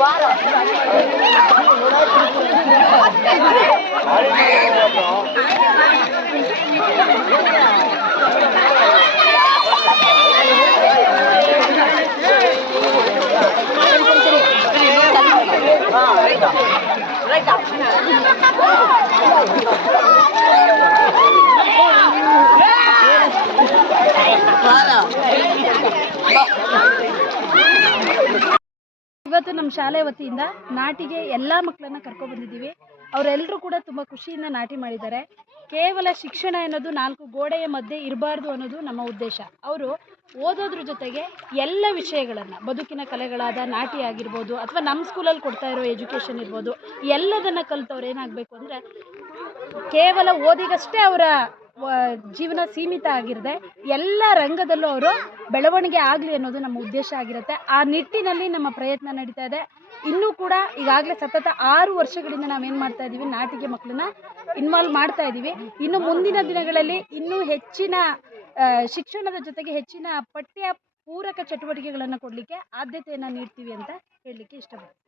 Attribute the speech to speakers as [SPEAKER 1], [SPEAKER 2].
[SPEAKER 1] பாரா ಇವತ್ತು ನಮ್ಮ ಶಾಲೆ ವತಿಯಿಂದ ನಾಟಿಗೆ ಎಲ್ಲ ಮಕ್ಕಳನ್ನ ಕರ್ಕೊ ಬಂದಿದ್ದೀವಿ. ಅವರೆಲ್ಲರೂ ಕೂಡ ತುಂಬ ಖುಷಿಯಿಂದ ನಾಟಿ ಮಾಡಿದ್ದಾರೆ. ಕೇವಲ ಶಿಕ್ಷಣ ಅನ್ನೋದು ನಾಲ್ಕು ಗೋಡೆಯ ಮಧ್ಯೆ ಇರಬಾರ್ದು ಅನ್ನೋದು ನಮ್ಮ ಉದ್ದೇಶ. ಅವರು ಓದೋದ್ರ ಜೊತೆಗೆ ಎಲ್ಲ ವಿಷಯಗಳನ್ನು, ಬದುಕಿನ ಕಲೆಗಳಾದ ನಾಟಿ ಆಗಿರ್ಬೋದು ಅಥವಾ ನಮ್ಮ ಸ್ಕೂಲಲ್ಲಿ ಕೊಡ್ತಾ ಇರೋ ಎಜುಕೇಷನ್ ಇರ್ಬೋದು, ಎಲ್ಲದನ್ನು ಕಲ್ತವ್ರು ಏನಾಗಬೇಕು ಅಂದರೆ ಕೇವಲ ಓದಿಗಷ್ಟೇ ಅವರ ಜೀವನ ಸೀಮಿತ ಆಗಿರದೆ ಎಲ್ಲ ರಂಗದಲ್ಲೂ ಅವರು ಬೆಳವಣಿಗೆ ಆಗಲಿ ಅನ್ನೋದು ನಮ್ಮ ಉದ್ದೇಶ ಆಗಿರುತ್ತೆ. ಆ ನಿಟ್ಟಿನಲ್ಲಿ ನಮ್ಮ ಪ್ರಯತ್ನ ನಡೀತಾ ಇದೆ. ಇನ್ನೂ ಕೂಡ ಈಗಾಗಲೇ ಸತತ ಆರು ವರ್ಷಗಳಿಂದ ನಾವೇನು ಮಾಡ್ತಾ ಇದ್ದೀವಿ ನಾಟಿಕೆ ಮಕ್ಕಳನ್ನ ಇನ್ವಾಲ್ವ್ ಮಾಡ್ತಾ ಇದ್ದೀವಿ ಇನ್ನು ಮುಂದಿನ ದಿನಗಳಲ್ಲಿ ಇನ್ನೂ ಹೆಚ್ಚಿನ ಶಿಕ್ಷಣದ ಜೊತೆಗೆ ಹೆಚ್ಚಿನ ಪಠ್ಯ ಪೂರಕ ಚಟುವಟಿಕೆಗಳನ್ನು ಕೊಡಲಿಕ್ಕೆ ಆದ್ಯತೆಯನ್ನು ನೀಡ್ತೀವಿ ಅಂತ ಹೇಳಲಿಕ್ಕೆ ಇಷ್ಟಪಡ್ತೀನಿ.